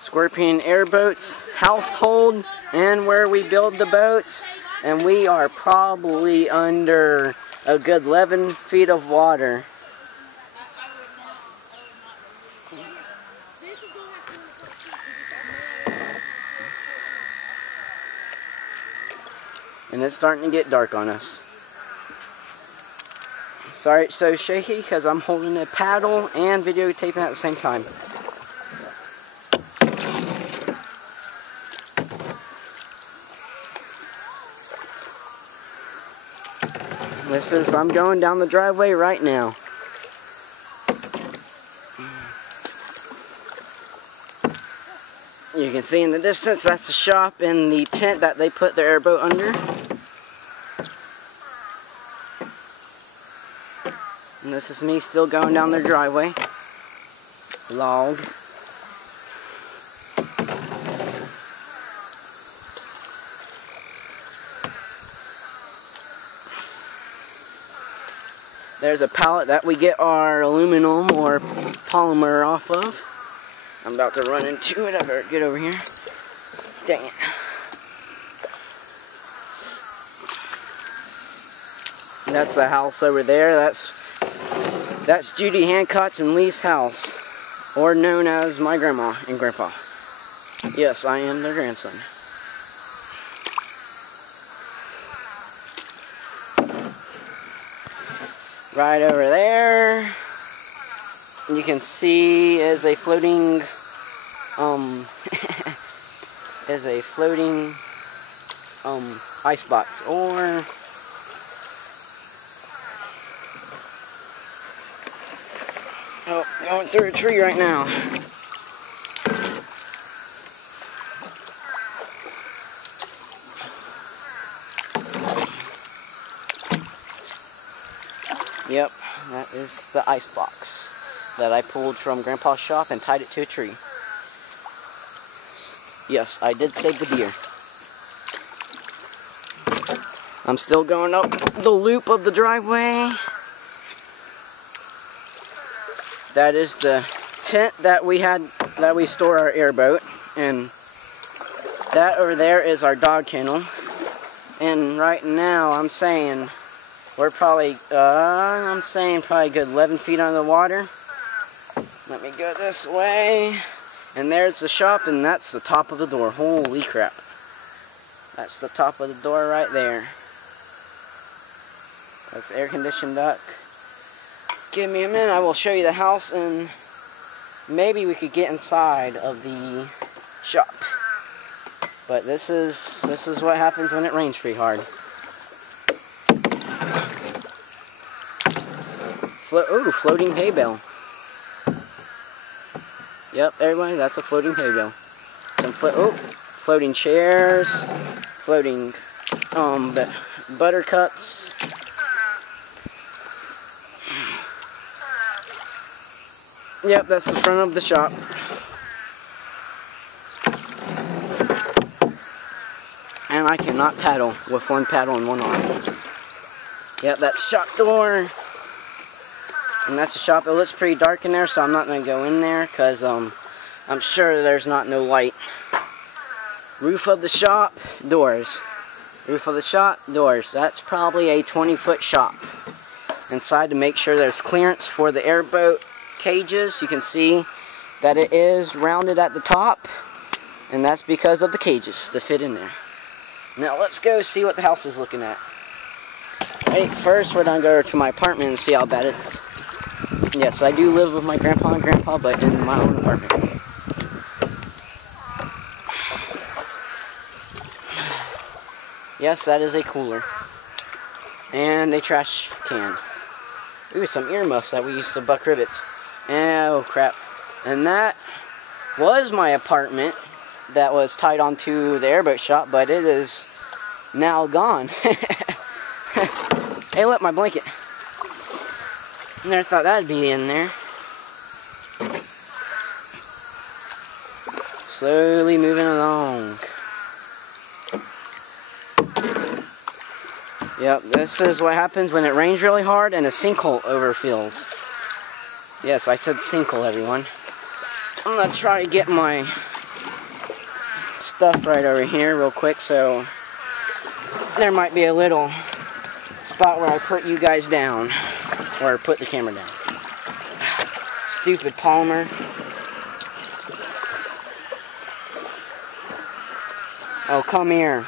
Scorpion Airboats Household, and where we build the boats, and we are probably under a good 11 feet of water. And it's starting to get dark on us. Sorry it's so shaky because I'm holding a paddle and videotaping at the same time. I'm going down the driveway right now. You can see in the distance, that's the shop and the tent that they put their airboat under. And this is me still going down their driveway. Log. There's a pallet that we get our aluminum or polymer off of. I'm about to run into it. I better get over here. Dang it. That's the house over there. That's Judy Hancock's and Lee's house, or known as my grandma and grandpa. Yes, I am their grandson. Right over there, you can see is a floating, icebox, or going through a tree right now. Yep, that is the ice box that I pulled from Grandpa's shop and tied it to a tree. Yes, I did save the deer. I'm still going up the loop of the driveway. That is the tent that we store our airboat, and that over there is our dog kennel. And right now I'm saying we're probably, probably a good 11 feet under the water. Let me go this way. And there's the shop, and that's the top of the door. Holy crap. That's the top of the door right there. That's the air-conditioned duct. Give me a minute, I will show you the house, and maybe we could get inside of the shop. But this is what happens when it rains pretty hard. Floating hay bale. Yep, everybody, that's a floating hay bale. Some floating chairs, floating buttercups. Yep, that's the front of the shop. And I cannot paddle with one paddle and one arm. Yep, that's shop door. And that's the shop. It looks pretty dark in there, so I'm not going to go in there because I'm sure there's not no light. Roof of the shop, doors. Roof of the shop, doors. That's probably a 20-foot shop. Inside, to make sure there's clearance for the airboat cages, you can see that it is rounded at the top, and that's because of the cages to fit in there. Now let's go see what the house is looking at. Hey, first we're gonna go to my apartment and see how bad it's. Yes, I do live with my grandpa and grandpa, but in my own apartment. Yes, that is a cooler and a trash can. Ooh, some earmuffs that we used to buck rivets. Oh crap. And that was my apartment that was tied onto the airboat shop, but it is now gone. Hey, look, my blanket. Never thought that'd be in there. Slowly moving along. Yep, this is what happens when it rains really hard and a sinkhole overfills. Yes, I said sinkhole, everyone. I'm gonna try to get my stuff right over here real quick, so there might be a little spot where I put you guys down, or put the camera down. Stupid Palmer. Oh, come here.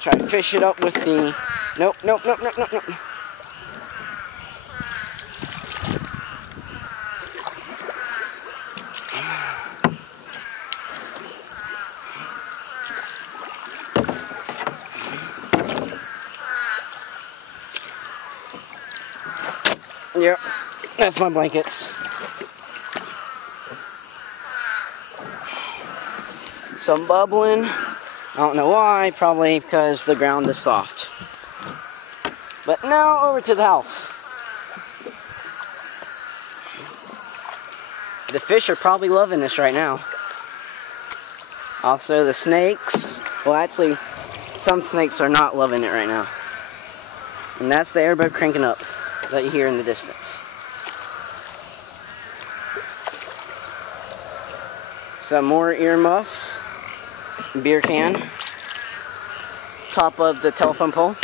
Try to fish it up with the... Nope. Yep, that's my blankets. Some bubbling. I don't know why, probably because the ground is soft. But now over to the house. The fish are probably loving this right now. Also the snakes. Well, actually, some snakes are not loving it right now. And that's the airboat cranking up that you hear in the distance. Some more earmuffs. Beer can. Top of the telephone pole.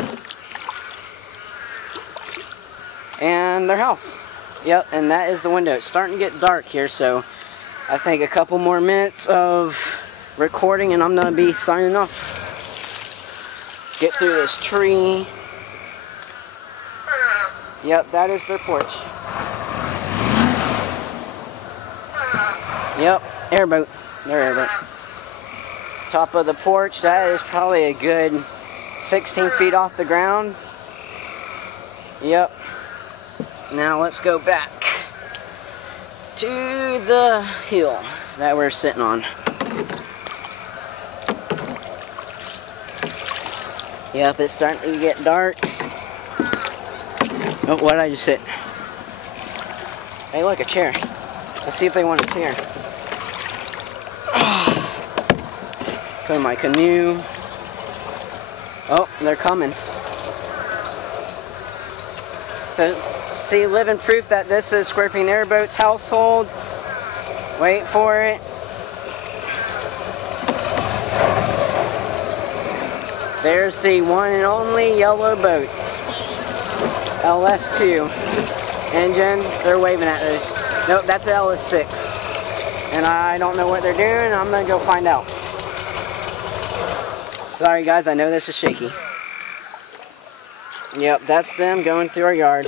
And their house. Yep, and that is the window. It's starting to get dark here, so I think a couple more minutes of recording and I'm going to be signing off. Get through this tree. Yep, that is their porch. Yep, airboat. Their airboat. Top of the porch, that is probably a good 16 feet off the ground. Yep. Now let's go back to the hill that we're sitting on. Yep, it's starting to get dark. Oh, what did I just hit? Hey, look, a chair. Let's see if they want a chair. Put in my canoe. Oh, they're coming. So, see, living proof that this is Scorpion Airboats Household. Wait for it. There's the one and only yellow boat. LS2 engine. They're waving at us. Nope, that's an LS6. And I don't know what they're doing. I'm going to go find out. Sorry guys, I know this is shaky. Yep, that's them going through our yard.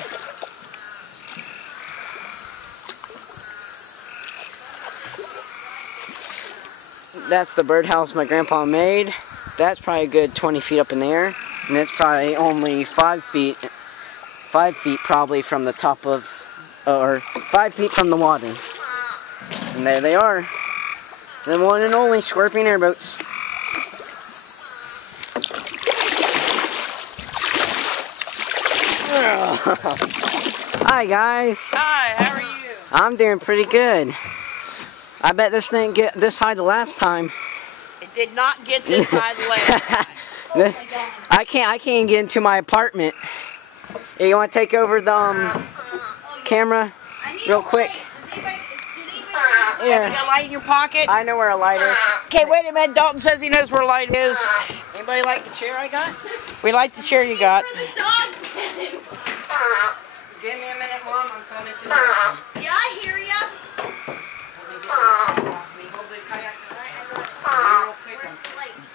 That's the birdhouse my grandpa made. That's probably a good 20 feet up in the air. And it's probably only 5 feet probably from the top of, or 5 feet from the water. And there they are. The one and only Scorpion Airboats. Hi guys. Hi, how are you? I'm doing pretty good. I bet this didn't get this high the last time. It did not get this high the last time. I can't get into my apartment. Hey, you want to take over the camera real quick? Yeah. You got a light in your pocket? I know where a light is. Okay, wait a minute. Dalton says he knows where a light is. Anybody like the chair I got? We like the chair you got. Give me a minute, Mom. I'm coming to you.